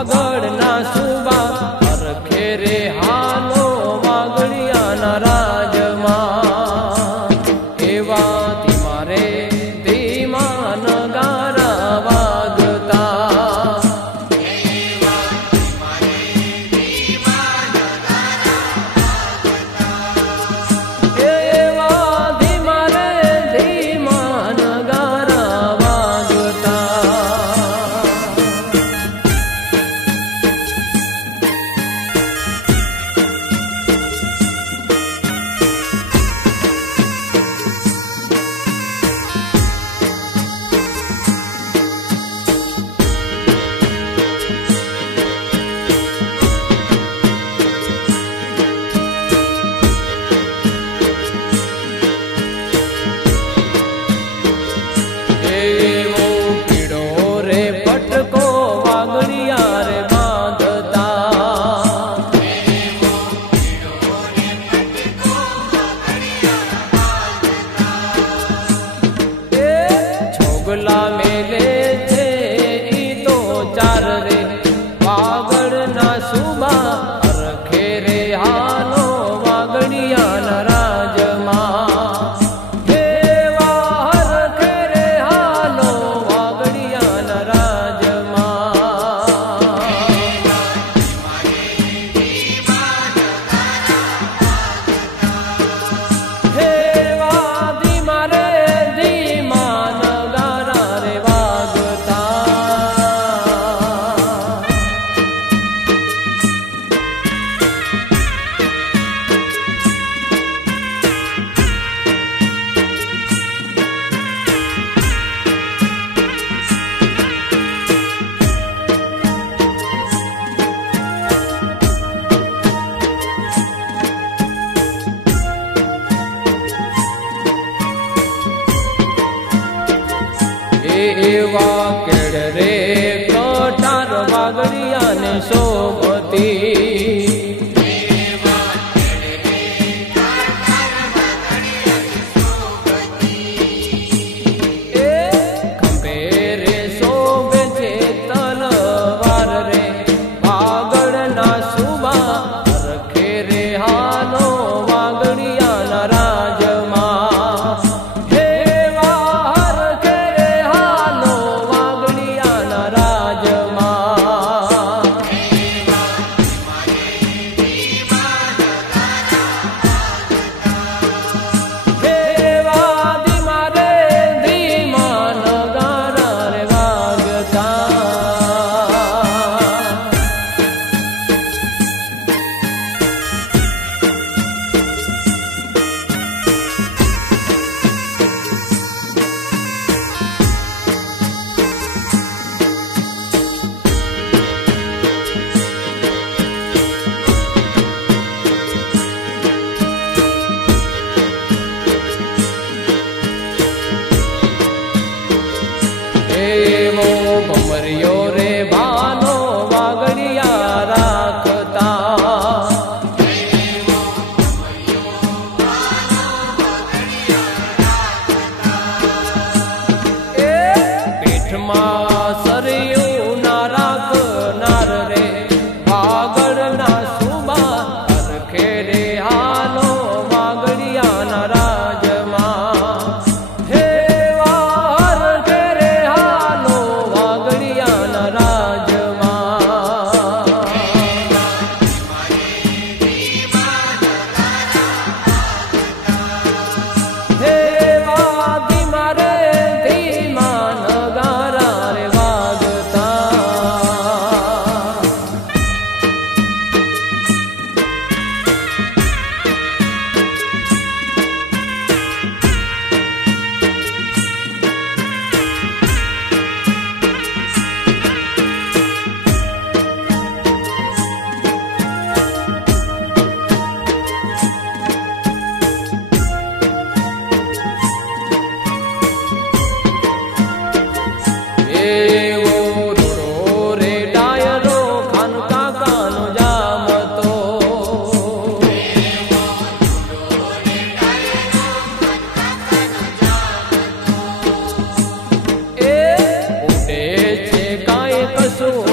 વાગડના સુબા હરખે રે હાલો વાગડિયાના રાજમાં એવા ધીમારે ધીમા નગારા વાગતા છોગલા મેલે છે ઈ તો ચાર રે વાગડના સુબા હરખે રે હાલો વાગડિયાના રાજમાં એવા હરખે રે હાલો વાગડિયાના રાજમાં એવા ધીમા રે એવા કેડ રે કટાર વાગડિયાને શોભતી ખંભે રે શોભે છે તલવાર રે વાગડના સુબા હરખે રે હાલો વાગડિયાના રાજમાં એવો ભમરિયો રે ભાનો વાગડિયા રાખતા એ પીઠમાં સરિયું ના રાખનાર રે વાગડના સુબા હરખે રે હાલો વાગડિયાના રાજમાં so